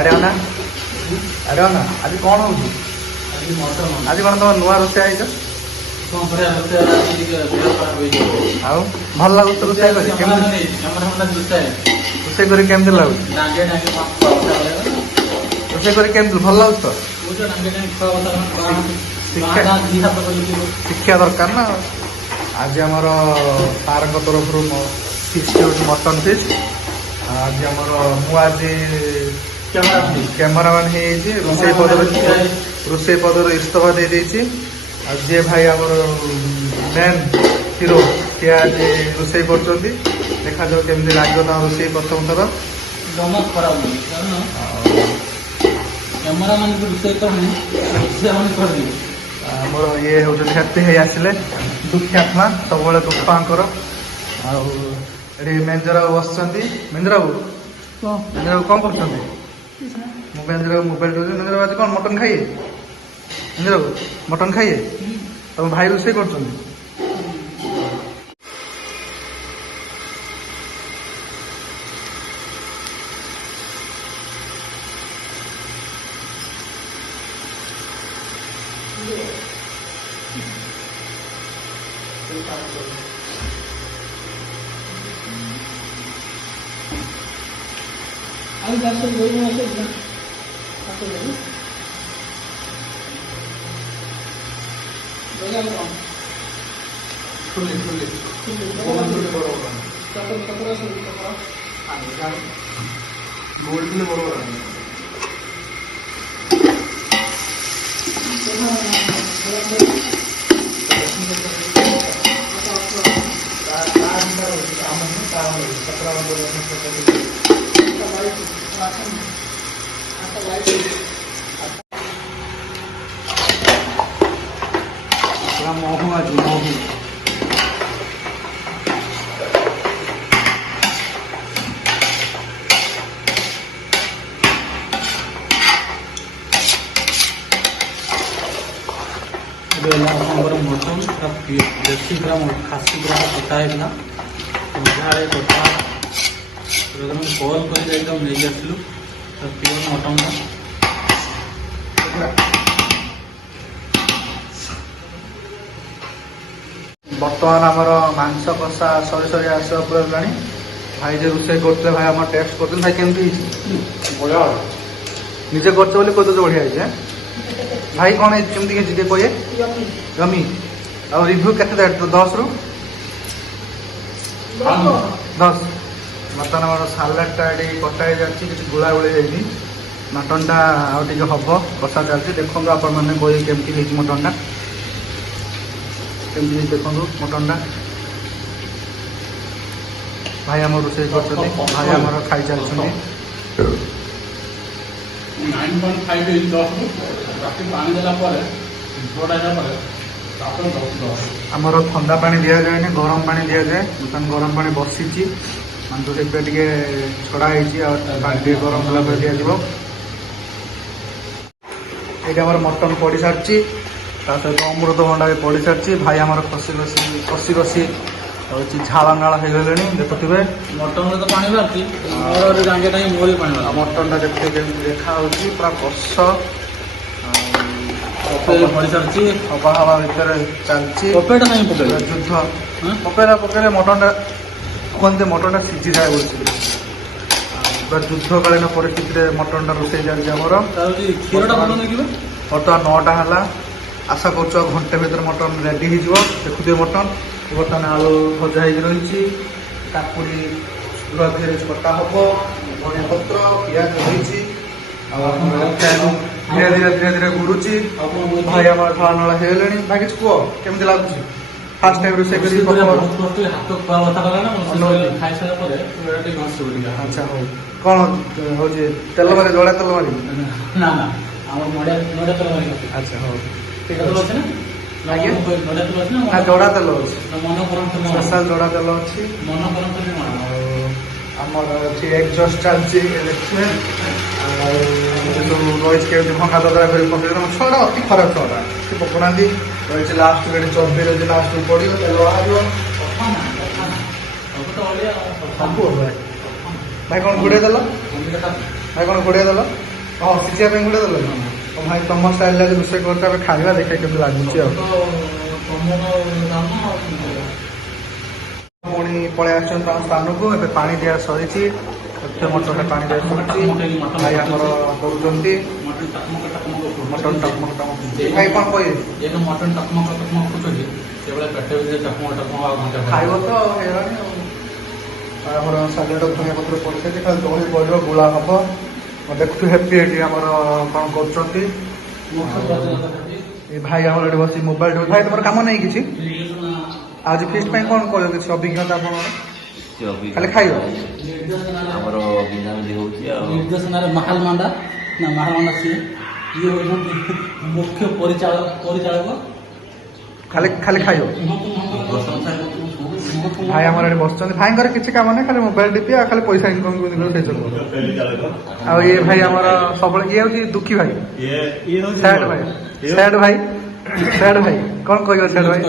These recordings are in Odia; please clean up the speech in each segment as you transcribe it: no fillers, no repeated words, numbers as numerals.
ଆରେ ଅନା ଆଜି କ'ଣ ହଉଛି? ଆଜି କ'ଣ ତମ ନୂଆ ରୋଷେଇ ହେଇଛ? ଆଉ ଭଲ ଲାଗୁଛି ରୋଷେଇ କରି? କେମିତି ରୋଷେଇ କରି କେମିତି ଲାଗୁଛି? ରୋଷେଇ କରି କେମିତି ଭଲ ଲାଗୁଛି ତ? ଶିକ୍ଷା ଦରକାର ନା। ଆଜି ଆମର ସାର୍ଙ୍କ ତରଫରୁ ଫିଷ୍ଟ ହେଉଛି ମଟନ୍ ଫିଷ୍ଟ। ଆଜି ଆମର ମୁଁ ଆଜି କ୍ୟାମେରାମ୍ୟାନ୍ ହେଇଯାଇଛି। ରୋଷେଇ ପଦରୁ ଇସ୍ତଫା ଦେଇଦେଇଛି। ଆଉ ଯିଏ ଭାଇ ଆମର ମେନ୍ ହିରୋ ସିଏ ଆଜି ରୋଷେଇ କରୁଛନ୍ତି। ଦେଖାଯାଉ କେମିତି ଲାଗିବ ତାଙ୍କ ରୋଷେଇ ପ୍ରଥମ ଥର। ଜମା ଖରାପ ନୁହେଁ, କାରଣ କ୍ୟାମେରାମ୍ୟାନ୍ ରୋଷେଇ କରୁନି, କରିଦିଏ। ଆମର ଇଏ ହେଉଛନ୍ତି ହାପି ହେଇ ଆସିଲେ ଦୁଃଖାତ୍ମା, ସବୁବେଳେ ଦୁଃଖଙ୍କର। ଆଉ ଏଠି ମେଞ୍ଜର ବାବୁ ବସିଛନ୍ତି। ମେଞ୍ଜର ବାବୁ କ'ଣ କରୁଛନ୍ତି? ମୁଁ ମେଞ୍ଜର ବାବୁ ମୋବାଇଲ ଦଉଛି। ମେଞ୍ଜର ବାବୁ ଆଜି କ'ଣ ମଟନ୍ ଖାଇଏ? ମେଞ୍ଜର ବାବୁ ମଟନ୍ ଖାଇଏ? ତମ ଭାଇ ରୋଷେଇ କରୁଛନ୍ତି। আমি ব্যবসা বই আছে মহু আছে মহু। ଆପଣଙ୍କର ମଟନ୍ ପୁରା ଦେଶୀ ପୁରା ଖାସି ପୁରା କଟା ହେଇଥିଲା। ସନ୍ଧ୍ୟାବେଳେ କଥା କଲ୍ କରି ଯାଇକି ନେଇକି ଆସିଲୁ ପିଓର ମଟନ୍ଟା। ବର୍ତ୍ତମାନ ଆମର ମାଂସ କଷା ସରି ସରି ଆସିବା ଉପରେ ହେଲାଣି। ଭାଇ ଯେ ରୋଷେଇ କରୁଥିଲେ ଭାଇ ଆମର ଟେଷ୍ଟ କରୁଥିଲେ। ଭାଇ କେମିତି ହେଇଛି? ବଢ଼ିଆ। ନିଜେ କରୁଛ ବୋଲି କହୁଛ ବଢ଼ିଆ ହେଇଛି। ଭାଇ କ'ଣ ହେଇଛି କେମିତି ହେଇଛି ଟିକେ କହିବେ? ଜମି। ଆଉ ରିଭ୍ୟୁ କେତେ 10ରୁ 10? ବର୍ତ୍ତମାନ ଆମର ସାଲାଡ଼ଟା ଏଠି କଟା ହେଇଯାଉଛି, କିଛି ଗୁଳା ଗୁଳି ହେଇନି। ମଟନ୍ଟା ଆଉ ଟିକେ ହବ, କଷା ଚାଲିଛି। ଦେଖନ୍ତୁ ଆପଣମାନେ କହିବେ କେମିତି ହେଇଛି ମଟନ୍ଟା। କେମିତି ହେଇଛି ଦେଖନ୍ତୁ ମଟନ୍ଟା। ଭାଇ ଆମର ରୋଷେଇ କରୁଛନ୍ତି, ଭାଇ ଆମର ଖାଇ ଚାଲିଛନ୍ତି। ଆମର ଥଣ୍ଡା ପାଣି ଦିଆଯାଏନି, ଗରମ ପାଣି ଦିଆଯାଏ। ବର୍ତ୍ତମାନ ଗରମ ପାଣି ବସିଛି, ମାଂସ ଏବେ ଟିକେ ଛଡ଼ା ହେଇଛି। ଆଉ ପାଣି ଟିକେ ଗରମ ହେଲା ପରେ ଦିଆଯିବ। ଏଇଠି ଆମର ମଟନ୍ ପଡ଼ିସାରିଛି, ତା ସହିତ ଅମୃତଭଣ୍ଡା ବି ପଡ଼ିସାରିଛି। ଭାଇ ଆମର କଷି କଷି ହେଉଛି ଝାଳ ନାଳ ହେଇଗଲେଣି, ଦେଖୁଥିବେ। ମଟନ୍ରେ ତ ପାଣି ବାହାରୁଛି, ମୋର ଜାଙ୍ଗେ ନାହିଁ, ମୋର ବି ପାଣି ବାହାରୁଛି। ମଟନ୍ଟା ଦେଖିବେ କେମିତି ଦେଖା ହେଉଛି, ପୁରା କଷ ପଡ଼ିସାରିଛି। ହବା ହବା ଭିତରେ ଚାଲିଛି। ପପେଟା ନାହିଁ ପକେଇଲେ ଯୁଦ୍ଧ। ପକେଇଲେ ମଟନ୍ଟା କୁହନ୍ତି ମଟନ୍ଟା ସିଝିଯାଏ ବୋଲି। ପୁରା ଯୁଦ୍ଧକାଳୀନ ପରିସ୍ଥିତିରେ ମଟନ୍ଟା ରୋଷେଇ ଚାଲିଛି ଆମର। କ୍ଷୀରଟା ଭଲ ନେଇଯିବ। ବର୍ତ୍ତମାନ 9ଟା ହେଲା। ଆଶା କରୁଛୁ ଆଉ ଘଣ୍ଟେ ଭିତରେ ମଟନ୍ ରେଡ଼ି ହେଇଯିବ। ଦେଖୁଥିବେ ମଟନ୍ ବର୍ତ୍ତମାନ ଆଳୁ ଭଜା ହେଇକି ରହିଛି, କାକୁଡ଼ି ଧୀରେ କଟା ହବ, ଧନିଆ ପତ୍ର ପିଆଜ ରହିଛି। ଆଉ ଧୀରେ ଧୀରେ ଘୁରୁଛି। ଭାଇ ଆମର ଝାଳ ନାଳ ହେଇଗଲେଣି। ଭାଇ କିଛି କୁହ କେମିତି ଲାଗୁଛି? ଫାର୍ଷ୍ଟ ଟାଇମ୍ ରୋଷେଇ କରି ଖାଇସାରିଲା ପରେ ଆଚ୍ଛା ହଉ। କ'ଣ ହେଉଛି ତେଲ ମାରି ଜଡ଼ା ତେଲ ମାରି? ନା ନା, ଆମର ନଡ଼ିଆ ତେଲ ମାରି। ଆଚ୍ଛା ହଉ ଠିକ୍ ଅଛି। ଆଜ୍ଞା ନଡ଼ିଆ ତେଲ ଅଛି ନା ଜଡ଼ା ତେଲ ଅଛି? ମନ କରନ୍ତୁ, ସ୍ପେଶାଲ ଜଡ଼ା ତେଲ ଅଛି। ମନ କରନ୍ତୁ। ଆଉ ଆମର ଏଠି ଏକ୍ସଜଷ୍ଟ ଚାଲିଛି ଦେଖିବେ। ଆଉ ସବୁ ରହିଛି କେମିତି ଭଙ୍ଗା ଦଦରା କରି ପକେଇବେ। ଆମ ଛୁଆଟା ଅତି ଖରାପ ଛୁଆଟା, ସେ ପକଉନାହାନ୍ତି। ରହିଛି ଲାଷ୍ଟକୁ ଏଠି ଚର୍ବି ରହିଛି, ଲାଷ୍ଟକୁ ପଡ଼ିବ ତେଲ ବାହାରିବ। ସବୁ ଭାଇ ଭାଇ କ'ଣ ଘୋଡ଼େଇ ଦେଲ? ଭାଇ କ'ଣ ଘୋଡ଼େଇ ଦେଲ? ହଁ ସିଝିବା ପାଇଁ ଘୋଡ଼େଇ ଦେଲ? ଭାଇ ତମ ଷ୍ଟାଇଲ୍ରେ ଆଜି ରୋଷେଇ କରୁଛ, ଆମେ ଖାଇବା ଦେଖିବା କେମିତି ଲାଗୁଛି ଆଉ। ପୁଣି ପଳେଇ ଆସୁଛନ୍ତି ତାଙ୍କ ସ୍ଥାନକୁ। ଏବେ ପାଣି ଦିଆ ସରିଛି, ମଟନରେ ପାଣି ଦିଆ ସରିଛି। ଭାଇ ଆମର କରୁଛନ୍ତି ମଟନ ଟକମକ ଟକମକ। ଭାଇ କ'ଣ କହିବେ? ଖାଇବ ତ ହେଇଗଲାଣି ଆଉ। ଆମର ସାଲାଡ଼ ଧନିଆ ପତ୍ର ପଡ଼ିଛି, ଖାଲି ଦହି ପଡ଼ିବ, ଗୁଳା ହବ। ଦେଖୁଛୁ ହେପି ଏଠି ଆମର କ'ଣ କରୁଛନ୍ତି। ଏ ଭାଇ ଆମର ଏଠି ବସି ମୋବାଇଲ ଦେଖୁଛି। ଭାଇ ତମର କାମ ନାହିଁ କିଛି? ଆଜି ଫିଷ୍ଟ ପାଇଁ କ'ଣ କରିବ, କିଛି ଅଭିଜ୍ଞତା ଆପଣଙ୍କର? ଖାଲି ଖାଇବ? ଆମର ବିନ୍ଧାବିନ୍ଧି ହେଉଛି ଆଉ ନିର୍ଦ୍ଦେଶନାରେ ମାହାଲ ମାଣ୍ଡା ସିଏ ଇଏ ହେଉଛନ୍ତି ମୁଖ୍ୟ ପରିଚାଳକ। ଖାଲି ଖାଇବ? ଭାଇ ଆମର ଏଠି ବସୁଛନ୍ତି। ଭାଇଙ୍କର କିଛି କାମ ନାହିଁ, ଖାଲି ମୋବାଇଲ ଟିପି ଆଉ ଖାଲି ପଇସା ଇନକମ୍ ସେଇ ସବୁ। ଆଉ ଇଏ ଭାଇ ଆମର ସବୁବେଳେ ଇଏ ହେଉଛି ଦୁଃଖୀ ଭାଇ, ସ୍ୟାଡ୍ ଭାଇ, ସ୍ୟାଡ୍ ଭାଇ, ସ୍ୟାଡ୍ ଭାଇ। କ'ଣ କହିବ ସ୍ୟାଡ୍ ଭାଇ?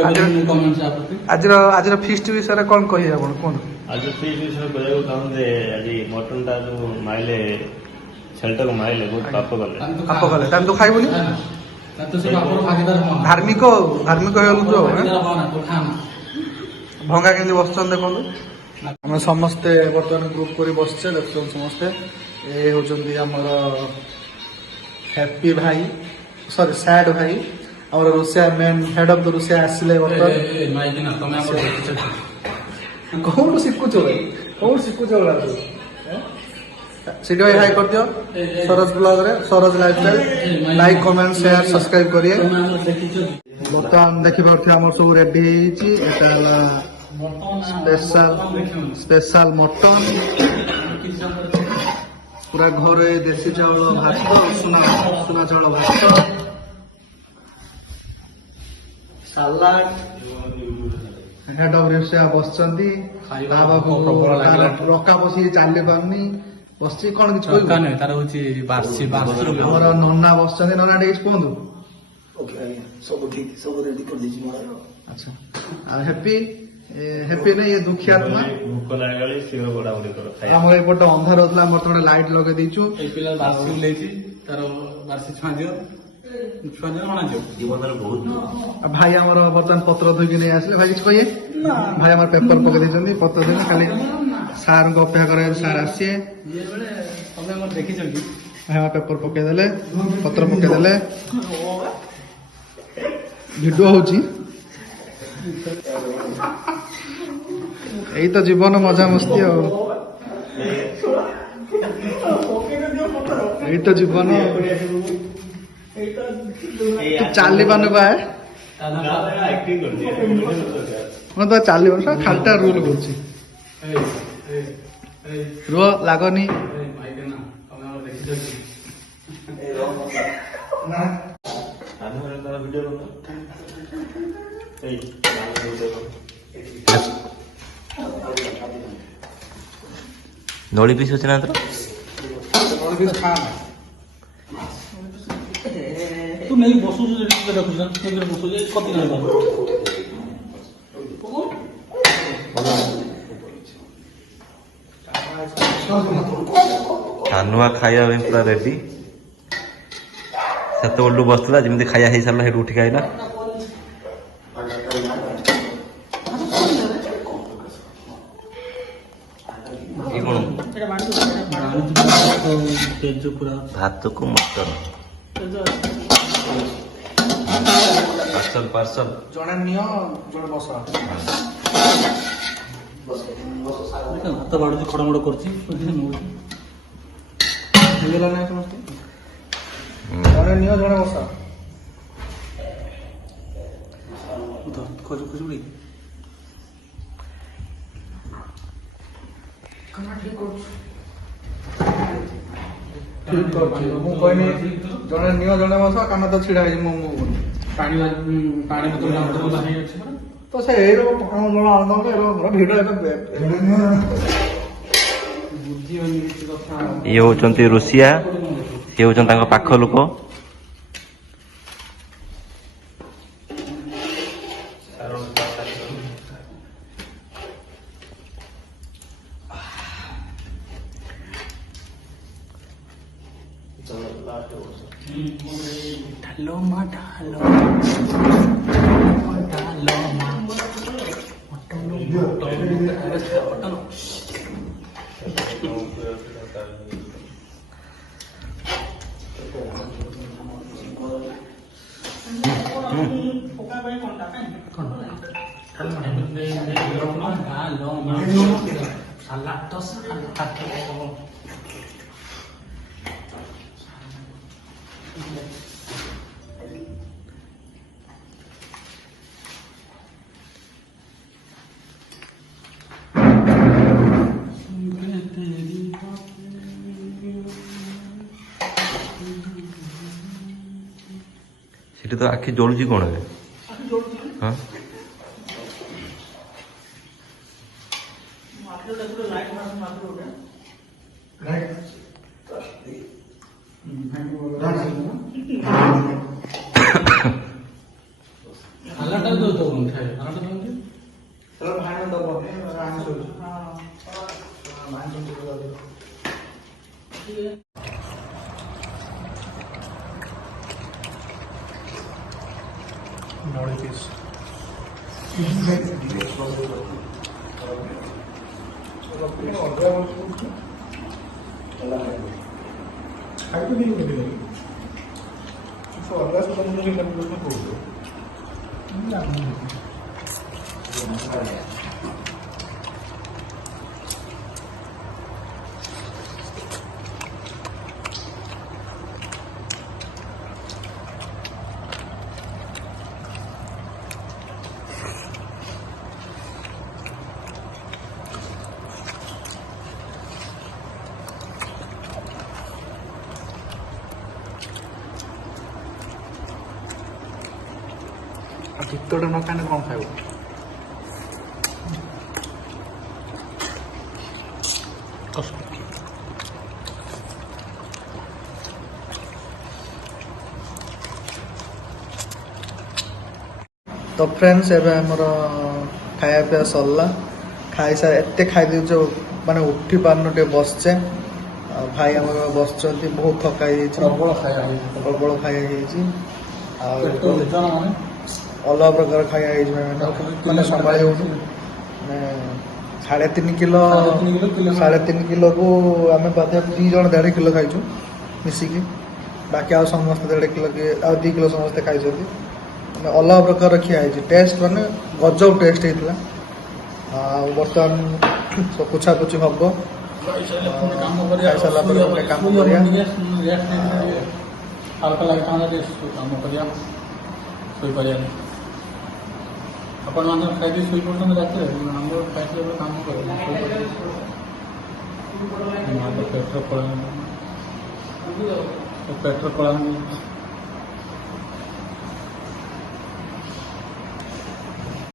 ଆଜିର ଫିଷ୍ଟ ବିଷୟରେ କ'ଣ କହିବେ ଆପଣ କୁହନ୍ତୁ? ଆଜି ଫିସ୍ ବିଷୟରେ କହିବାକୁ ଚାହୁଁଛି। ଆଜି ମଟନଟା ଯେଉଁ ମାଇଲେ, ଛେଳିଟାକୁ ମାଇଲେ ବହୁତ ପାପ କଲେ। ତାହେଲେ ତୁ ଖାଇବୁନି? ଧାର୍ମିକ ହେଇଗଲୁ ତୁ। ଭଙ୍ଗା କେମିତି ବସୁଛନ୍ତି ଦେଖନ୍ତୁ। ଆମେ ସମସ୍ତେ ବର୍ତ୍ତମାନ ଗ୍ରୁପ୍ କରି ବସିଛେ, ଦେଖୁଛନ୍ତି ସମସ୍ତେ। ଏ ହେଉଛନ୍ତି ଆମର ହେପି ଭାଇ, ସରି ସ୍ୟାଡ୍ ଭାଇ, ଆମର ରୋଷିଆ ମେନ୍ ହେଡ୍ ଅଫ୍ ଦ ରୋଷିଆ ଆସିଲେ ବର୍ତ୍ତମାନ। କୋଉଠୁ ଶିଖୁଛ ଭାଇ? କୋଉଠୁ ଶିଖୁଛ ଭାଇ? ସେଠି ଭାଇ ହାଇ କରିଦିଅ ସରୋଜ ବ୍ଲଗରେ, Saroj lifestyle. Like comment share subscribe କରିବେ। ବର୍ତ୍ତମାନ ଦେଖିପାରୁଥିବେ ଆମର ସବୁ ରେଡି ହେଇଯାଇଛି। ଏଟା ହେଲା ସ୍ପେଶାଲ ମଟନ, ପୁରା ଘରେ ଦେଶୀ ଚାଉଳ ଭାତ, ଉଷୁନା ଚାଉଳ ଭାତ, ସାଲାଡ। ହେଡ୍ ଅଫ୍ ରୋଷେଇଆ ବସିଛନ୍ତି, ତା ପାଖକୁ ରକା ବସିକି ଚାଲି ପାରୁନି, ବସିଛି। କ'ଣ କିଛି କହିବୁ? ତାର ହଉଛି ଆମର ନନା ବସିଛନ୍ତି। ନନା ଟିକେ କିଛି କୁହନ୍ତୁ। ସବୁ ଠିକ, ସବୁ ରେଡି କରିଦେଇଛି ମୋର। ଆଚ୍ଛା, ଆଉ ହେପି ନା ଇଏ ଦୁଃଖୀ ଆତ୍ମା? ଭୋକ ଲାଗିଗଲେ ଶୀଘ୍ର ବଢ଼ାବଢ଼ି କର ଖାଇବା। ଆମର ଏପଟେ ଅନ୍ଧାର ହଉଥିଲା, ଆମର ଗୋଟେ ଲାଇଟ୍ ଲଗେଇ ଦେଇଛୁ। ଏଇ ପିଲା ବାର୍ଷିକ ନେଇଛି, ତାର ବାର୍ଷିକ ଛୁଆଁଯିବ ଅଣାଯିବ। ଜୀବନରେ ବହୁତ ଆଉ ଭାଇ ଆମର ବର୍ତ୍ତମାନ ପତ୍ର ଧୋଇକି ନେଇ ଆସିଲେ। ଭାଇ କିଛି କହିବେ? ଭାଇ ଆମର ପେପର ପକେଇ ଦେଇଛନ୍ତି, ପତ୍ର ଧୋଇକି ଖାଲି ସାର୍ଙ୍କୁ ଅପେକ୍ଷା କରାଯାଉଛି, ସାର୍ ଆସିବେ। ତମେ ଆମର ଦେଖିଛନ୍ତି ଭାଇ ଆମର ପେପର ପକେଇଦେଲେ, ପତ୍ର ପକେଇଦେଲେ, ଭିଡିଓ ହଉଛି। ଏଇ ତ ଜୀବନ ମଜାମସ୍ତି ଆଉ, ଏଇ ତ ଜୀବନ। ତୁ ଚାଲିବାନୁ ବା ଆକ୍ଟିଂ କରୁଛି। ମୁଁ ତ ଚାଲିବାନୁ, ଖାଲିଟା ରୁଲ କରୁଛି। ରୁହ ଲାଗନି। ନଳି ପିସ୍ ଅଛି ନା ତୋର? ତୁ ନେଇ ବସୁଛୁ, ଦେଖୁଛୁ ବସୁଛୁ କତି କାନୁଆ ଖାଇବା ପାଇଁ ପୁରା ରେଡି। ସେତେବେଳଠୁ ବସିଥିଲା, ଯେମିତି ଖାଇବା ହେଇସାରିଲା ସେଇଠୁ ଉଠିକି ଆଇଲା। ଭାତକୁ ମଟନ ପାର୍ସଲ ଜଣେ ନିଅ, ଜଣେ ବସ। ଭାତ ବାଢୁଛି, ଖଡମଡ କରୁଛି। ହେଇଗଲା ନା ସମସ୍ତେ? ଜଣେ ନିଅ, ଜଣେ ବସ। ଖୋଜୁ ଠିକ କରୁଛି। ମୁଁ କହିନି ଜଣେ ନିଅ, ଜଣେ ବସ, କାନ ତ ଛିଡା ହେଇଛି ମୋ ମୁହଁ। ପାଣି ବୋତଲ ଅଛି ତ ସେ ଏଇର ଜଣ ଭିଡ ଇଏ ହଉଛନ୍ତି ରୁଷିଆ, ସିଏ ହଉଛନ୍ତି ତାଙ୍କ ପାଖ ଲୋକ। ঢালো মা ঢালো ঢালো মা ସେଠି ତ ଆଖି ଜଳୁଛି କ'ଣ ଏବେ? ହଁ ଆଲାଟା ଦଉଥିବ କଣ ଖାଏ ଆଲାଟା ଦଉଛନ୍ତି ଭିତରଟା ନ ଖାଇଲେ କ'ଣ ଖାଇବ? ତ ଫ୍ରେଣ୍ଡସ୍ ଏବେ ଆମର ଖାଇବା ପିଇବା ସରିଲା। ଖାଇସାରି ଏତେ ଖାଇଦେଉଛୁ ମାନେ ଉଠି ପାରୁନୁ, ଟିକେ ବସିଛେ। ଆଉ ଭାଇ ଆମର ବସିଛନ୍ତି, ବହୁତ ଥକା ହେଇଯାଇଛି, ପ୍ରବଳ ଖାଇବା ହେଇଛି ପ୍ରବଳ ଖାଇବା ହେଇଯାଇଛି। ଆଉ ପେଟ ଭିତର ମାନେ ଅଲଗା ପ୍ରକାର ଖାଇବା ହେଇଛି ମାନେ ସମ୍ଭାଳି ହେଉନି। ମାନେ 3.5 କିଲୋ 3.5 କିଲୋକୁ ଆମେ ବାଧ୍ୟ 2 ଜଣ 1.5 କିଲୋ ଖାଇଛୁ ମିଶିକି। ବାକି ଆଉ ସମସ୍ତେ 1.5 କିଲୋ କି ଆଉ 2 କିଲୋ ସମସ୍ତେ ଖାଇଛନ୍ତି। ମାନେ ଅଲଗା ପ୍ରକାର ଖିଆ ହେଇଛି, ଟେଷ୍ଟ ମାନେ ଗଜବ ଟେଷ୍ଟ ହେଇଥିଲା। ଆଉ ବର୍ତ୍ତମାନ ପୋଛାପୋଛି ହବ, କାମ କରିବା ଖାଇସାରିଲା ପରେ ଗୋଟେ କାମ କରିବା। ହାଲକା ଲାଗିଥାନ୍ତା ଟିକେ କାମ କରିବା ଶୋଇପାରିବାନି। ଆପଣମାନେ ଖାଇଦେଇ ଶୋଇପଡ଼ୁଛନ୍ତି ରାତିରେ, ଆମର ଖାଇସାରିଲା ପରେ କାମ କରିବା ଶୋଇପଡ଼ିବା। ପେଟ୍ରୋଲ ପଳାନ୍ତି